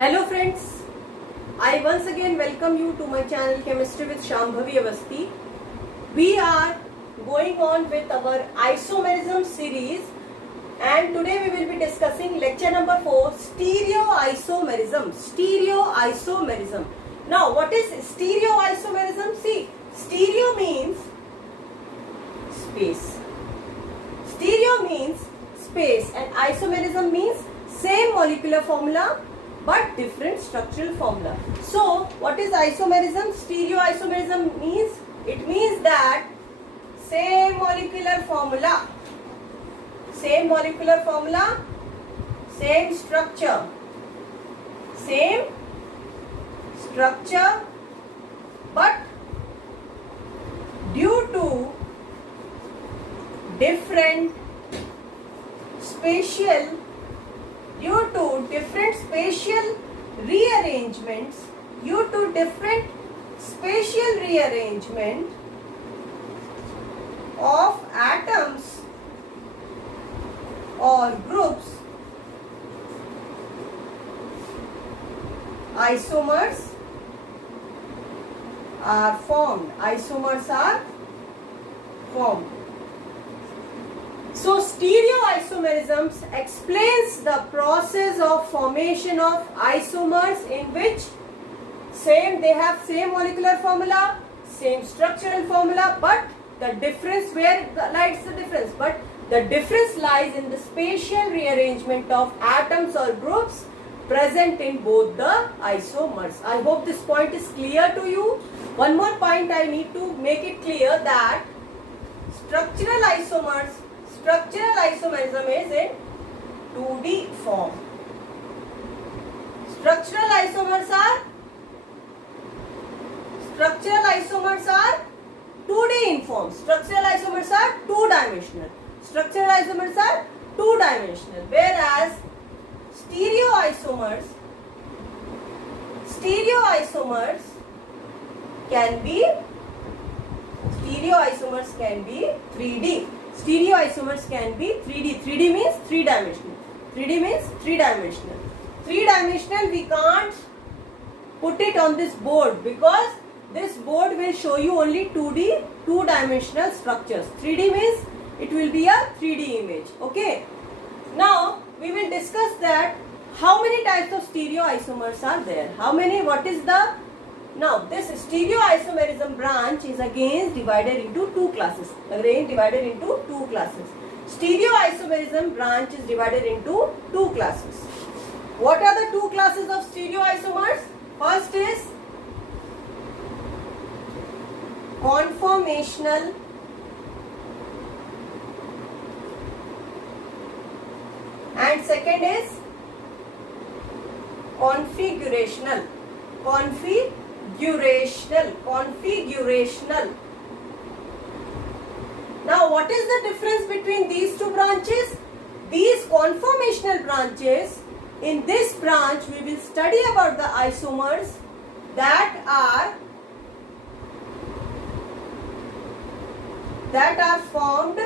Hello friends, I once again welcome you to my channel Chemistry with Shambhavi Avasti. We are going on with our isomerism series and today we will be discussing lecture number 4, stereoisomerism. Stereoisomerism. Now what is stereoisomerism? See, stereo means space. Stereo means space and isomerism means same molecular formula but different structural formula. So what is isomerism? Stereoisomerism means, it means that same molecular formula, same structure, but due to different spatial rearrangements, of atoms or groups, isomers are formed. So stereoisomerism explains the process of formation of isomers in which they have same molecular formula, same structural formula, but the difference, where lies the difference? But the difference lies in the spatial rearrangement of atoms or groups present in both the isomers. I hope this point is clear to you. One more point I need to make it clear, that structural isomerism is in 2D form. Structural isomers are 2D in form. Structural isomers are two-dimensional. Whereas stereoisomers can be 3D. Stereoisomers can be 3D. 3D means three-dimensional. 3-dimensional we can't put it on this board because this board will show you only 2D, two-dimensional structures. 3D means it will be a 3D image. Okay. Now we will discuss that how many types of stereoisomers are there. Now this stereoisomerism branch is again divided into two classes. Stereoisomerism branch is divided into two classes. What are the two classes of stereoisomers? First is conformational and second is configurational. Now what is the difference between these two branches? These conformational branches, in this branch we will study about the isomers that are formed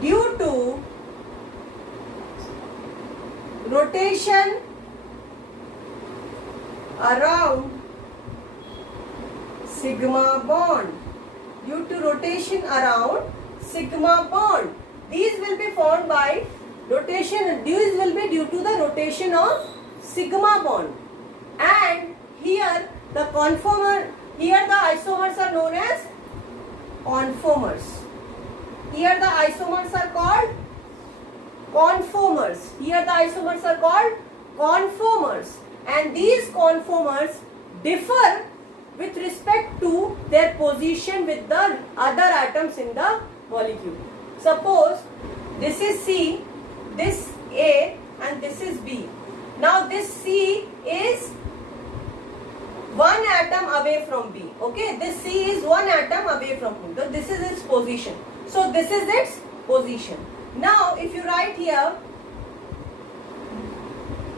due to rotation around sigma bond. These will be formed by rotation. These will be due to the rotation of sigma bond. And here the isomers are known as conformers. Here the isomers are called conformers. And these conformers differ with respect to their position with the other atoms in the molecule. Suppose this is C, this A and this is B. Now this C is one atom away from B. Okay, this C is one atom away from B. So this is its position. So this is its position. Now if you write here,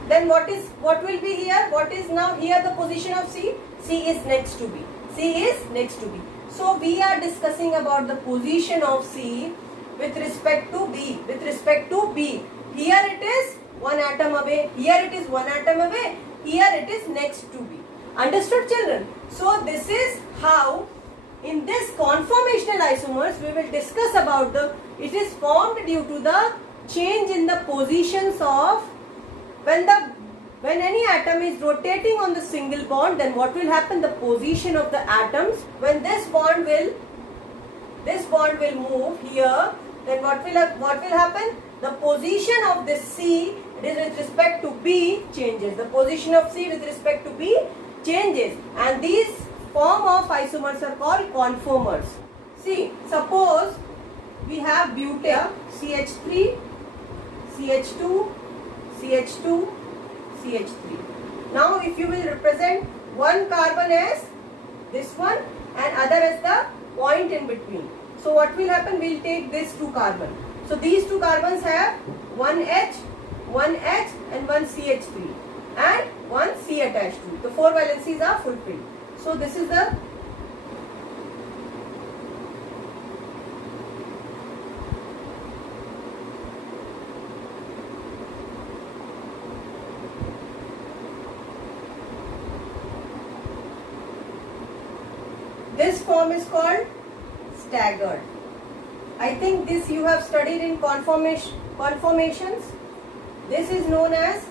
then what will be here? What is now here the position of C? C is next to B. So we are discussing about the position of C with respect to B. Here it is one atom away, here it is one atom away, here it is next to B. Understood, children? So this is how in this conformational isomers we will discuss about it is formed due to the change in the positions of when any atom is rotating on the single bond, then what will happen? The position of the atoms, when this bond will move here, then what will happen? The position of this C, it is with respect to B, changes. The position of C with respect to B changes, and these form of isomers are called conformers. See, suppose we have butane, CH3, CH2, CH2, CH3. Now if you will represent one carbon as this one and other as the point in between. So what will happen? We will take these two carbon. So these two carbons have one H and one CH3 and one C attached to it. The four valencies are fulfilled. So this is the this form is called staggered. I think this you have studied in conformations. This is known as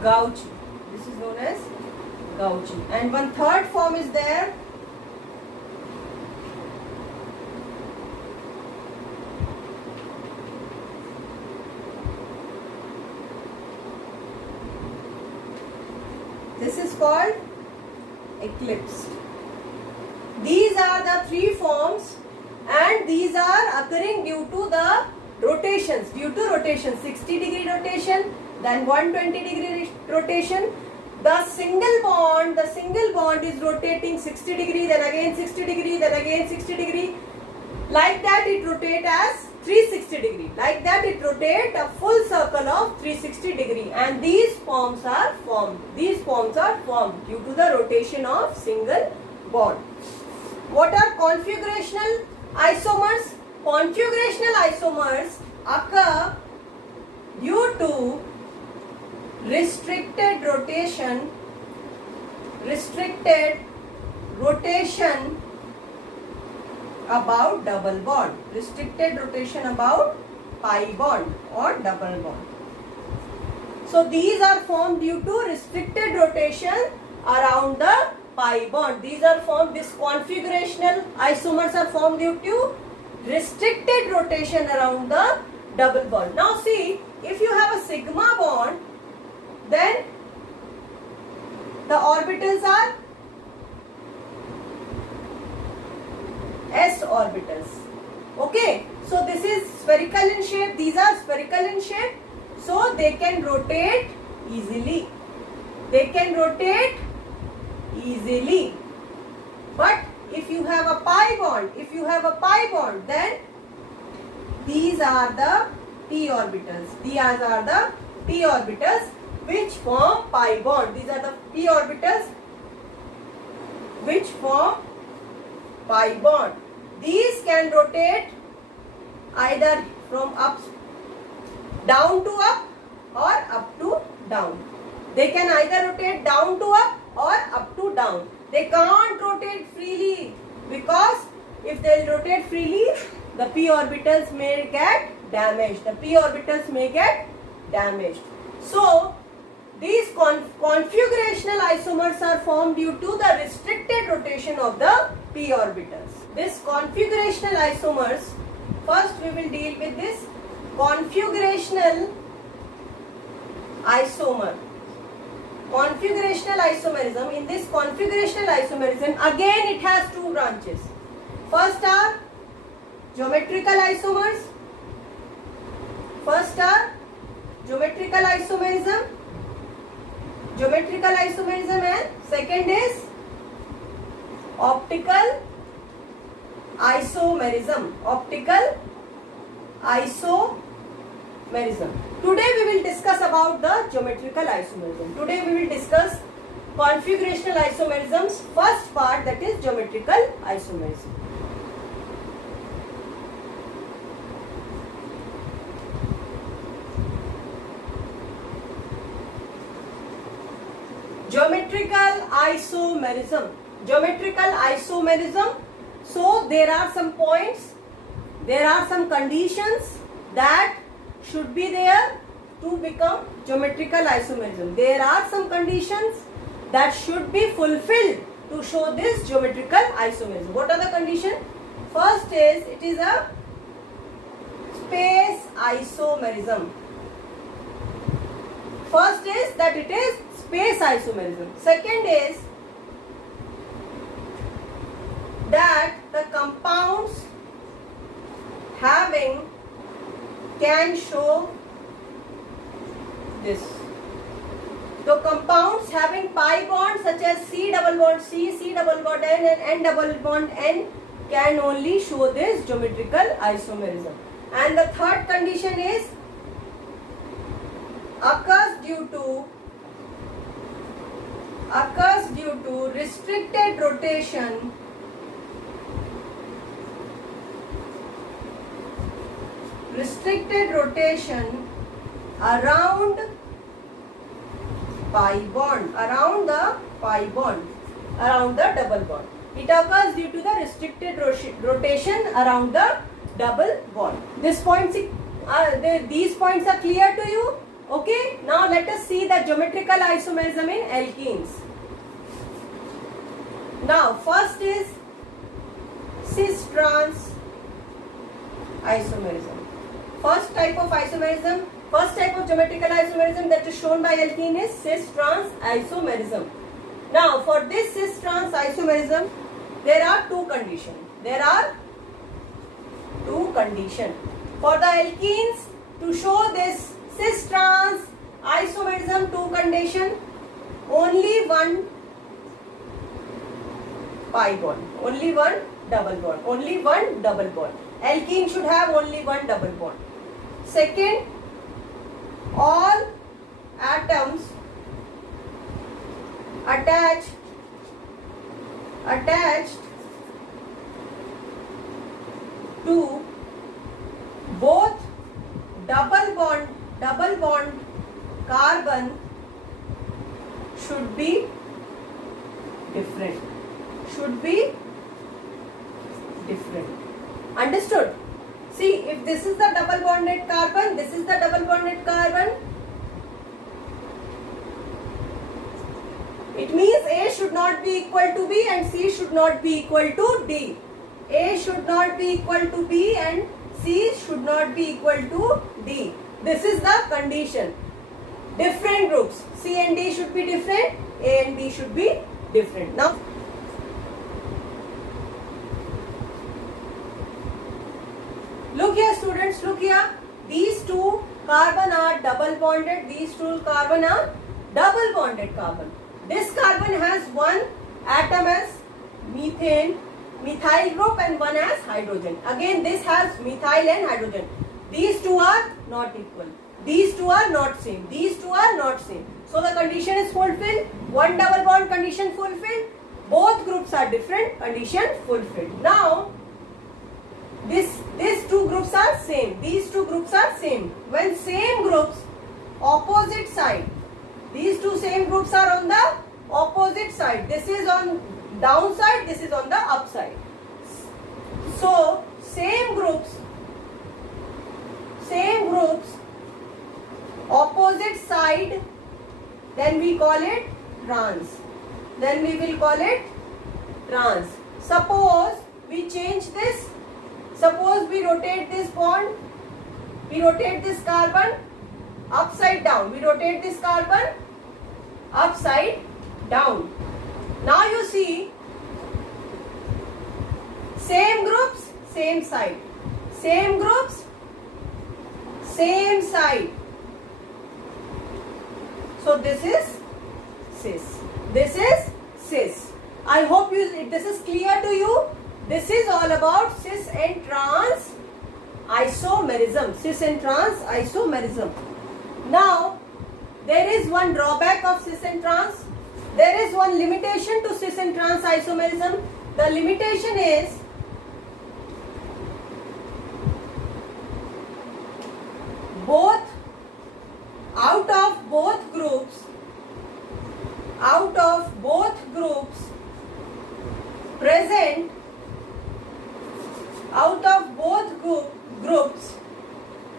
Gauche. This is known as Gauche. And one third form is there. This is called eclipsed. These are the three forms, and these are occurring due to the rotations. Due to rotation, 60-degree rotation, then 120-degree rotation. The single bond is rotating 60 degree, then again 60 degree, then again 60 degree. Like that it rotates as 360 degree. Like that it rotates a full circle of 360 degree, and these forms are formed. These forms are formed due to the rotation of single bond. What are configurational isomers? Configurational isomers occur due to restricted rotation about double bond. Restricted rotation about pi bond or double bond. So these are formed due to restricted rotation around the pi bond. These are formed, this configurational isomers are formed due to restricted rotation around the double bond. Now see, if you have a sigma bond, then the orbitals are s orbitals. Okay, so this is spherical in shape, these are spherical in shape, so they can rotate easily. But if you have a pi bond, then these are the p orbitals. Which form pi bond. These are the p orbitals which form pi bond. These can rotate either from down to up or up to down. They can either rotate down to up or up to down. They can't rotate freely, because if they rotate freely, the p orbitals may get damaged. So these configurational isomers are formed due to the restricted rotation of the p orbitals. This configurational isomers, first we will deal with this configurational isomer. Configurational isomerism. In this configurational isomerism, again it has two branches. First are geometrical isomers. And second is optical isomerism. Today we will discuss about the geometrical isomerism. Today we will discuss configurational isomerisms. First part, that is geometrical isomerism. Geometrical isomerism. Geometrical isomerism. So there are some points, there are some conditions that should be there to become geometrical isomerism. There are some conditions that should be fulfilled to show this geometrical isomerism. What are the conditions? First is, it is a space isomerism. First is that it is space isomerism. Second is that the compounds having can show this. So compounds having pi bonds such as C double bond C, C double bond N and N double bond N can only show this geometrical isomerism. And the third condition is occurs due to restricted rotation around pi bond, around the double bond. It occurs due to the restricted rotation around the double bond. These points are clear to you? Okay. Now let us see the geometrical isomerism in alkenes. Now first is cis-trans isomerism. First type of geometrical isomerism that is shown by alkene is cis-trans isomerism. Now for this cis-trans isomerism, there are two conditions. For the alkenes to show this cis-trans isomerism, two condition, only one pi bond, only one double bond. Alkene should have only one double bond. Second, all atoms attached to both double bond carbon should be different. Understood? See, if this is the double bonded carbon, this is the double bonded carbon, it means A should not be equal to B and C should not be equal to D. A should not be equal to B and C should not be equal to D. This is the condition. Different groups, C and D should be different, A and B should be different. Now, look here students, look here. These two carbon are double bonded. These two carbon are double bonded carbon. This carbon has one atom as methyl group and one as hydrogen. Again this has methyl and hydrogen. These two are not equal. These two are not same. These two are not same. So the condition is fulfilled. One double bond condition fulfilled. Both groups are different. Condition fulfilled. Now these two groups are same. These two groups are same. When same groups, opposite side. These two same groups are on the opposite side. This is on downside. This is on the upside. So same groups, opposite side. Then we call it trans. Then we will call it trans. Suppose we change this. Suppose we rotate this bond, we rotate this carbon upside down. We rotate this carbon upside down. Now you see, same groups, same side. Same groups, same side. So this is cis. This is cis. I hope this is clear to you. This is all about cis and trans isomerism. Cis and trans isomerism. Now, there is one drawback of cis and trans. there is one limitation to cis and trans isomerism. The limitation is both out of both groups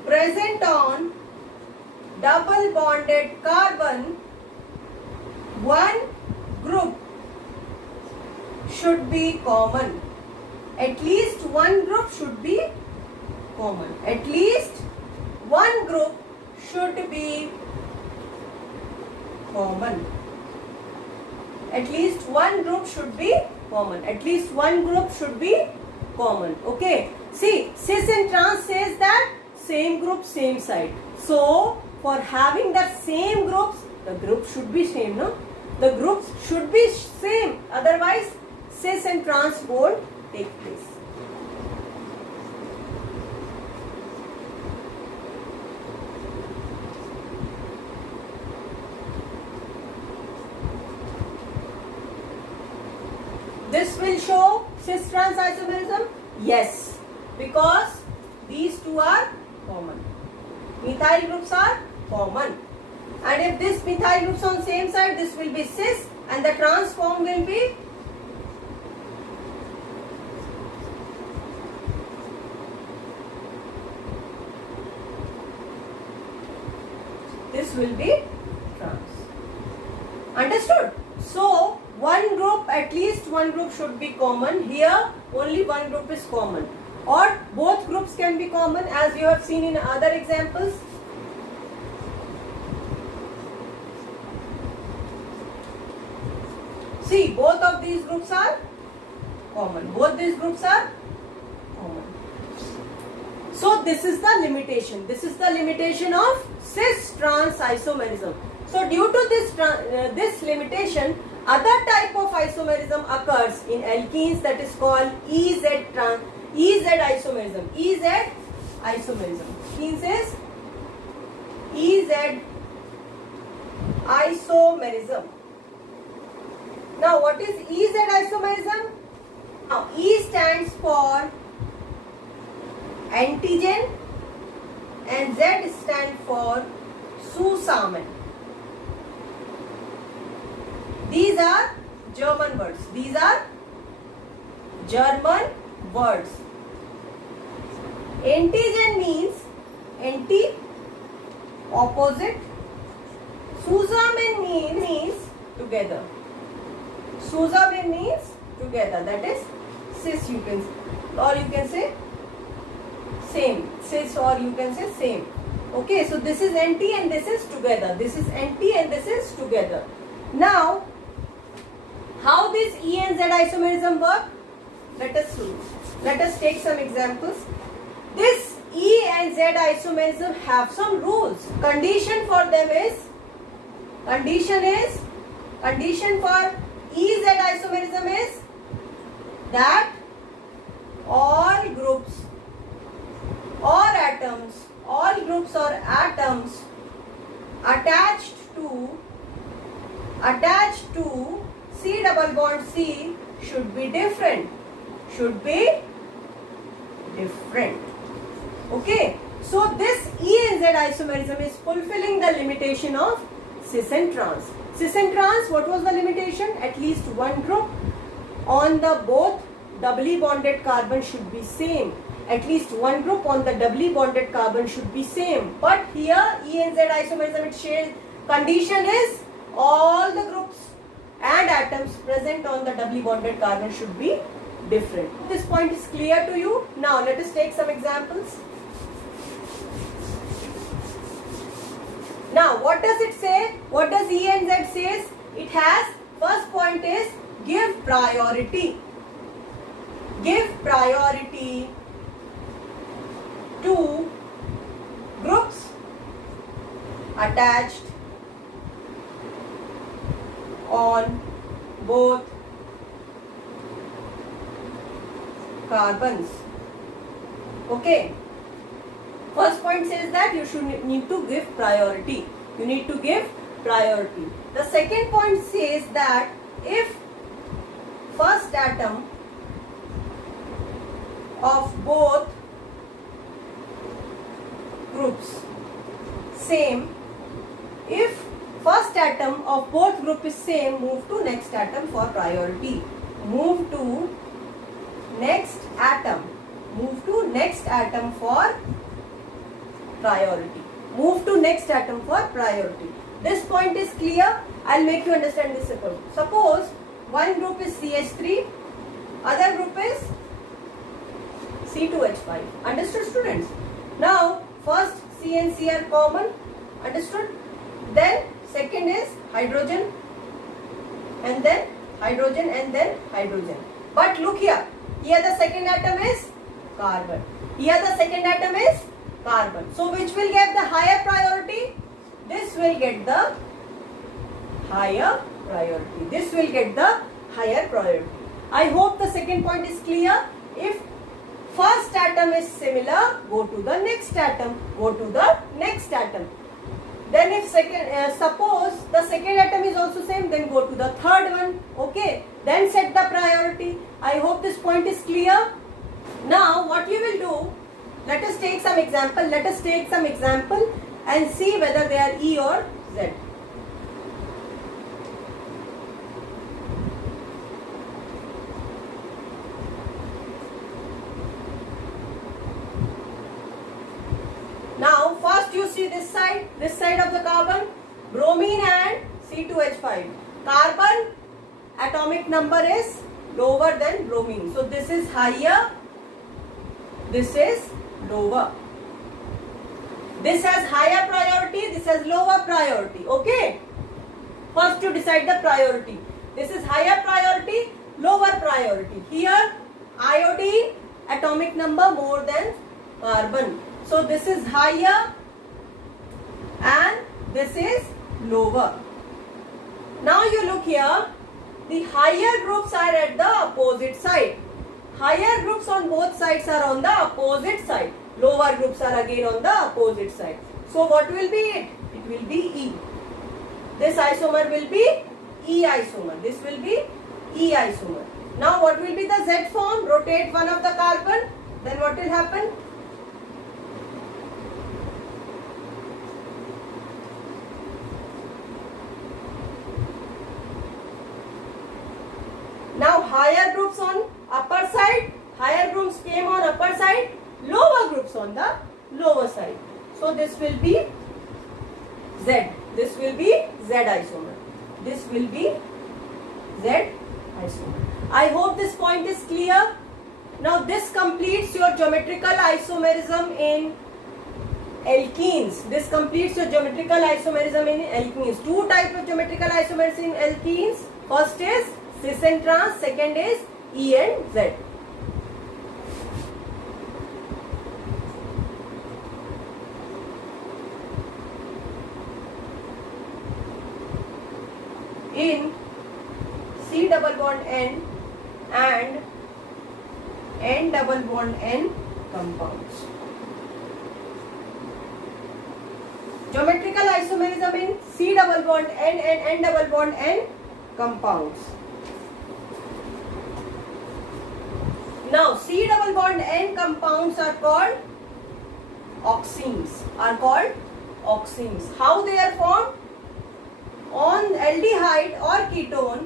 present on double bonded carbon, one group should be common. At least one group should be common. At least one group should be common. At least one group should be common. At least one group should be common. Okay. See, cis and trans says that same group, same side. So, for having that same groups, the group should be same, no? The groups should be same. Otherwise, cis and trans won't take place. This will show cis-trans isomerism? Yes, because these two are common. Methyl groups are common. And if this methyl groups on same side, this will be cis and the trans form will be trans. Understood? So, one group, at least one group should be common. Here, only one group is common. Or both groups can be common, as you have seen in other examples. See, both of these groups are common. Both these groups are common. So, this is the limitation. This is the limitation of cis-trans isomerism. So, due to this limitation, other type of isomerism occurs in alkenes, that is called EZ isomerism. EZ isomerism. Alkenes is EZ isomerism. Now, what is EZ isomerism? Now, E stands for antigen and Z stands for zusammen. These are German words. These are German words. Antigen means anti, opposite. Zusammen means together. Zusammen means together. That is cis, you can say, or you can say same. Cis, or you can say same. Okay, so this is anti and this is together. This is anti and this is together. Now, how this E and Z isomerism work? Let us see. Let us take some examples. This E and Z isomerism have some rules. Condition for them is, condition for EZ isomerism is that all groups or atoms, all groups or atoms attached to C double bond C should be different. Should be different. Okay. So this E and Z isomerism is fulfilling the limitation of cis and trans. Cis and trans, what was the limitation? At least one group on the both doubly bonded carbon should be same. At least one group on the doubly bonded carbon should be same. But here E and Z isomerism, it shares condition is all the groups and atoms present on the doubly bonded carbon should be different. This point is clear to you. Now let us take some examples. Now what does it say? What does E and Z says? It has, first point is give priority. Give priority to groups attached on both carbons. Okay. First point says that you should need to give priority. You need to give priority. The second point says that if first atom of both groups same, if first atom of both group is same, move to next atom for priority. Move to next atom. Move to next atom for priority. Move to next atom for priority. This point is clear. I'll make you understand this. Suppose one group is CH3, other group is C2H5. Understood, students? Now, first C and C are common. Understood? Then second is hydrogen, and then hydrogen, and then hydrogen. But look here. Here the second atom is carbon. Here the second atom is carbon. So which will get the higher priority? This will get the higher priority. This will get the higher priority. I hope the second point is clear. If first atom is similar, go to the next atom. Go to the next atom. Then if suppose the second atom is also same, then go to the third one. Okay. Then set the priority. I hope this point is clear. Now what you will do, let us take some example. Let us take some example and see whether they are E or Z. Now first you see this side of the carbon, bromine and C2H5. Carbon atomic number is lower than bromine. So this is higher, this is lower. This has higher priority, this has lower priority. Okay. First you decide the priority. This is higher priority, lower priority. Here iodine atomic number more than carbon. So this is higher and this is lower. Now you look here, the higher groups are at the opposite side. Higher groups on both sides are on the opposite side. Lower groups are again on the opposite side. So what will be it? It will be E. This isomer will be E isomer. This will be E isomer. Now what will be the Z form? Rotate one of the carbon. Then what will happen? Now higher groups on upper side, higher groups came on upper side, lower groups on the lower side. So this will be Z. This will be Z isomer. This will be Z isomer. I hope this point is clear. Now this completes your geometrical isomerism in alkenes. This completes your geometrical isomerism in alkenes. Two types of geometrical isomers in alkenes. First is cis and trans, second is E and Z. In C double bond N and N double bond N compounds. Geometrical isomerism in C double bond N and N double bond N compounds. Now C double bond N compounds are called oximes. How they are formed? On aldehyde or ketone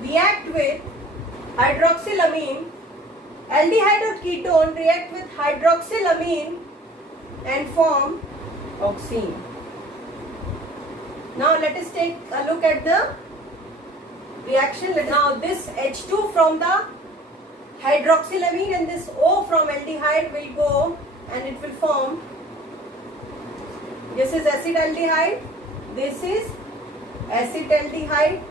react with hydroxylamine. Aldehyde or ketone react with hydroxylamine and form oxime. Now let us take a look at the reaction. Now this H2 from the hydroxylamine and this O from aldehyde will go and it will form. This is acetaldehyde. This is acetaldehyde.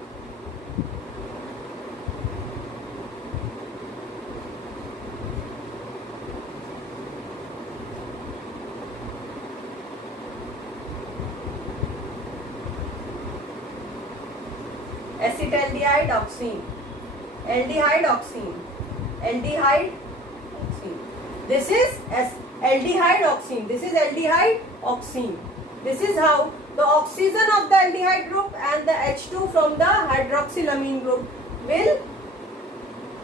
Acetaldehyde oxime. Aldehyde oxime. Aldehyde oxime. This is aldehyde oxime. This is aldehyde oxime. This is how the oxygen of the aldehyde group and the H2 from the hydroxylamine group will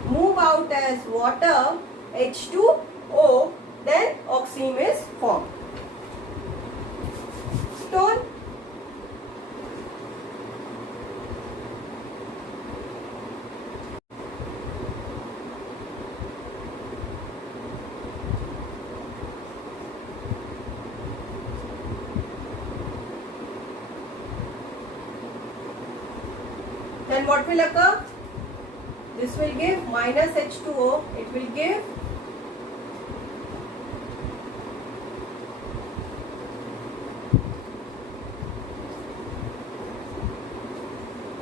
move out as water, H2O, then oxime is formed. Stone. Then what will occur? This will give minus H2O. It will give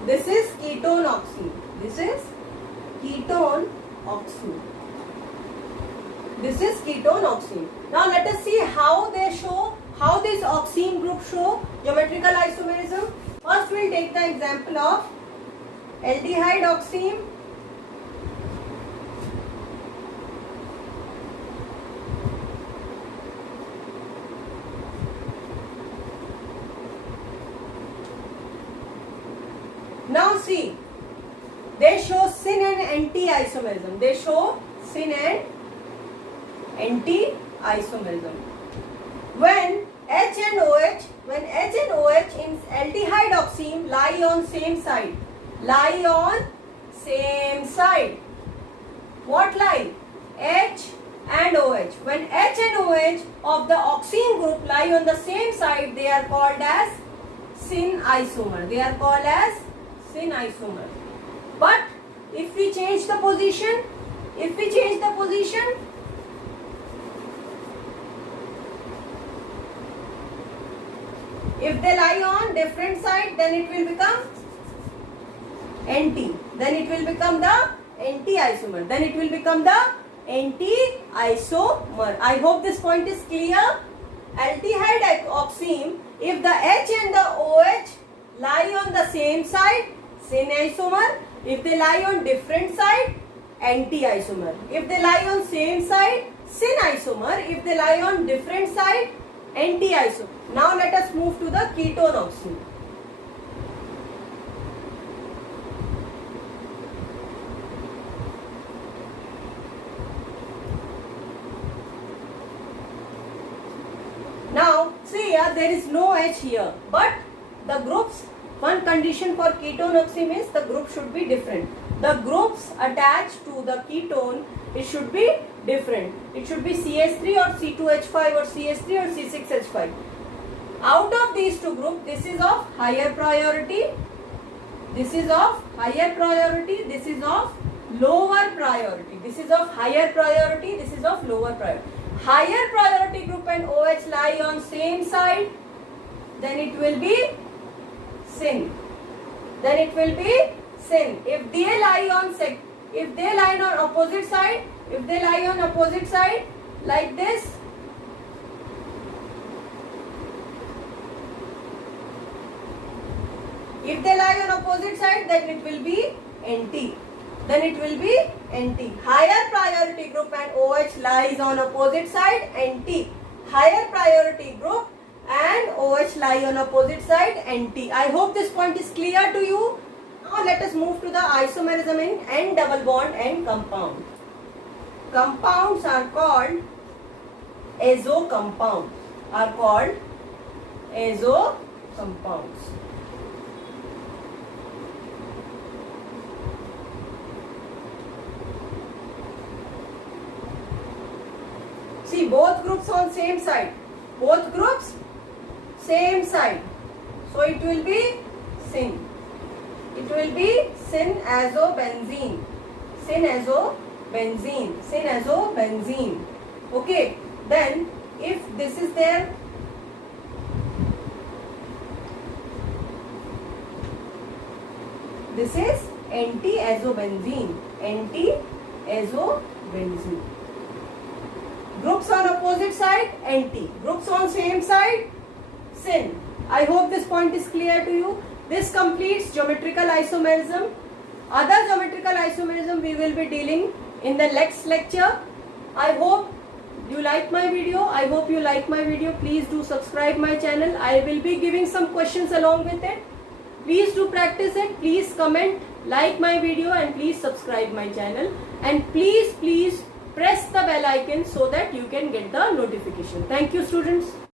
this is ketone oxime. This is ketone oxime. This is ketone oxime. Now let us see how they show, how this oxime group show geometrical isomerism. First we will take the example of aldehyde oxime. Now see, they show syn and anti-isomerism. They show syn and anti-isomerism. When H and OH in aldehyde oxime lie on same side. Lie on same side. What lie? H and OH. When H and OH of the oxime group lie on the same side, they are called as syn isomer. They are called as syn isomer. But if we change the position, if they lie on different side, then it will become anti. Then it will become the anti-isomer. Then it will become the anti-isomer. I hope this point is clear. Aldehyde oxime, if the H and the OH lie on the same side, syn isomer. If they lie on different side, anti-isomer. If they lie on same side, syn isomer. If they lie on different side, anti-isomer. Now let us move to the ketone oxime. Now see here, there is no H here, but the groups, one condition for ketone oxime is the group should be different. The groups attached to the ketone, it should be different. It should be CH3 or C2H5 or CH3 or C6H5. Out of these two groups, this is of higher priority, this is of higher priority, this is of lower priority. This is of higher priority, this is of lower priority. Higher priority group and OH lie on same side, then it will be syn. Then it will be syn. If they lie on opposite side, if they lie on opposite side like this, if they lie on opposite side, then it will be anti. Then it will be anti. Higher priority group and OH lies on opposite side, anti. Higher priority group and OH lie on opposite side, anti. I hope this point is clear to you. Now let us move to the isomerism in N double bond and compound. Compounds are called azo compounds. Are called azo compounds. See, both groups on same side. Both groups same side. So it will be syn. It will be syn-azobenzene. Syn-azobenzene. Syn-azobenzene. Okay. Then if this is there, this is anti-azobenzene. Anti-azobenzene. Groups on opposite side, anti. Groups on same side, syn. I hope this point is clear to you. This completes geometrical isomerism. Other geometrical isomerism we will be dealing in the next lecture. I hope You like my video? I hope you like my video. Please do subscribe my channel. I will be giving some questions along with it. Please do practice it. Please comment, like my video, and please subscribe my channel. And please press the bell icon so that you can get the notification. Thank you, students.